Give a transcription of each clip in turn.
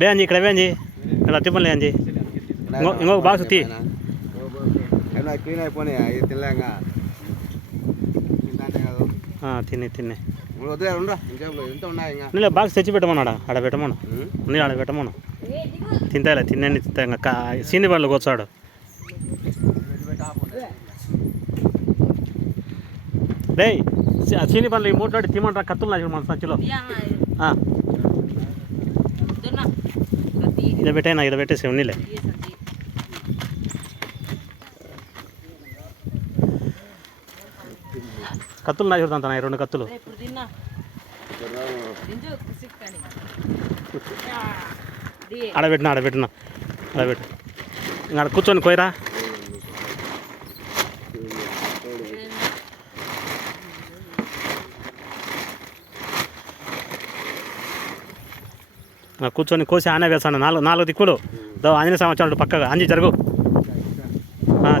బేంజీ ఇక్కడ బేంజీ ఇక్కడ టిఫిన్ లేంజీ ఇంకొక బాక్స్ తీ క్లీన్ అయిపోయినాయి తినలేక తిని తిని ఎంత ఉన్నాయి ఇంకా నీళ్ళ బాక్స్ తెచ్చి పెట్టమన్నాడా ఆడ పెట్టమను నీ ఆడ పెట్టమను తింటాలే తిన్నాను తింటా ఇంకా సీని బండ్లు కూర్చోడు డే సీని బండ్లు ఈ మూట్లాడి తిమంటారా కత్తులు నా మన సంచిలో ఇడ పెట్టేనా ఇడ పెట్టేసి ఉన్నీలే కత్తులు నా చూడతాను 2 కత్తులు ఆడబెట్టినా ఆడబెట్టు ఇంకా కూర్చొని కోయరా కూర్చొని కోసి ఆనే వేస్తాను 4 దిక్కులు ఆంజనేయ స్వామి వచ్చాడు పక్కగా అంజి జరుగు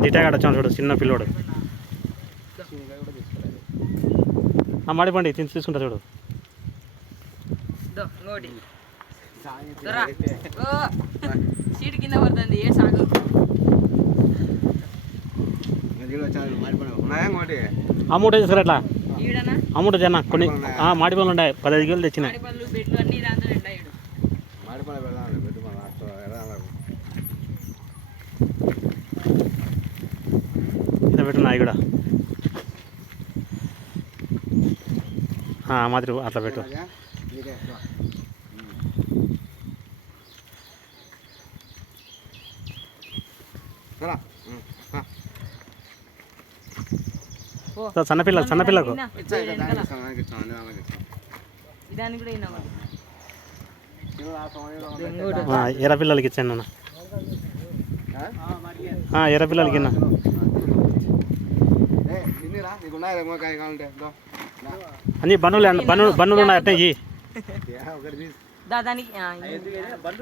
దిటాగాడు వచ్చాడు చూడు చిన్న పిల్లోడు మడిపండి తీసుకుంటా చూడు సీటు కింద పడుతుంది ఏ సాగు అమౌంట్ వేసారు అట్లా అమౌంట్ జన కొన్ని మాడి పనులు ఉన్నాయి 15 కిలోలు తెచ్చినాయి ఇలా పెట్టు నాయి కూడా మాదిరి అట్లా పెట్టు సన్నపిల్లకు ఎర్ర పిల్లలకి ఇచ్చాను నాన్న ఎర్ర పిల్లలకి అన్ని బన్నులు ఉన్నాయి అట్నే దానికి